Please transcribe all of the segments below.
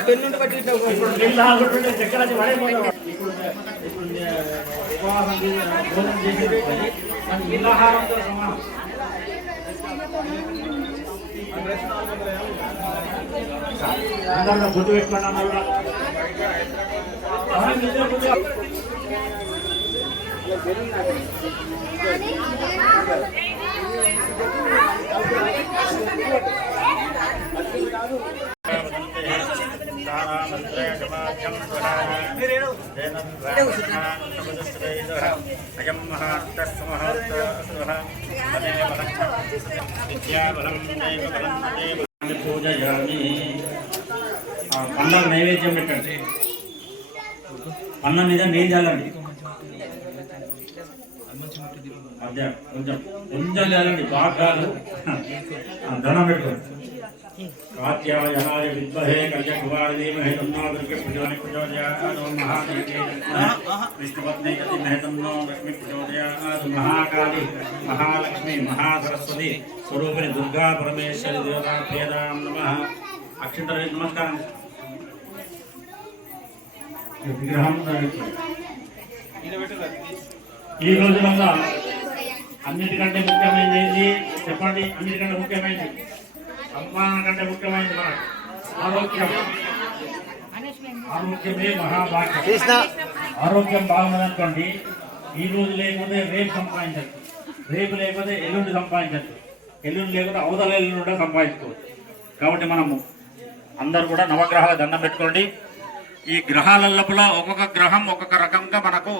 పెన్నుండి బట్టి ఇట్లా సమానం అందరిలో గుర్తు పెట్టుకున్నాం కూడా ఆ, నిజం, పూజయామి అన్నం నైవేద్యం పెట్టండి. అన్నం మీద నెయ్యి చల్లండి. అదే కొంచెం కొంచెం చల్లండి బాగా కాదు. పెట్టుకోండి. దండం పెట్టుకోండి కాత్యాయనాయ విద్మహే కళ్యకుమారధీమహే తన్నో దుర్గే ప్రచోదయ ప్రచోదయాదో మహాదేవే విష్ణుపత్ని గతిమహే తన్నో లక్ష్మి ప్రచోదయాదో మహాకాళి మహాలక్ష్మి మహాసరస్వతి స్వరూపిణి దుర్గా పరమేశ్వరి దేవతా భేదాం నమః అక్షంతర నమస్కారం విగ్రహం ఈ రోజులలో అన్నిటికంటే ముఖ్యమైనది ఏంటి చెప్పండి అన్నిటికంటే ముఖ్యమైనది సంపాదన కంటే ముఖ్యమైనది మనకు. ఆరోగ్యం. ఆరోగ్యమే మహాభాగ్యం. ఆరోగ్యం బాగున్నదనుకోండి ఈ రోజు లేకపోతే రేపు సంపాదించచ్చు. రేపు లేకపోతే ఎల్లుండి సంపాదించచ్చు. ఎల్లుండి లేకపోతే అవతల ఎల్లుండి కూడా సంపాదించుకోవచ్చు. కాబట్టి మనము అందరు కూడా నవగ్రహాల దండం పెట్టుకోండి. ఈ గ్రహాల లోపల ఒక్కొక్క గ్రహం ఒక్కొక్క రకంగా మనకు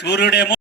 సూర్యుడేమో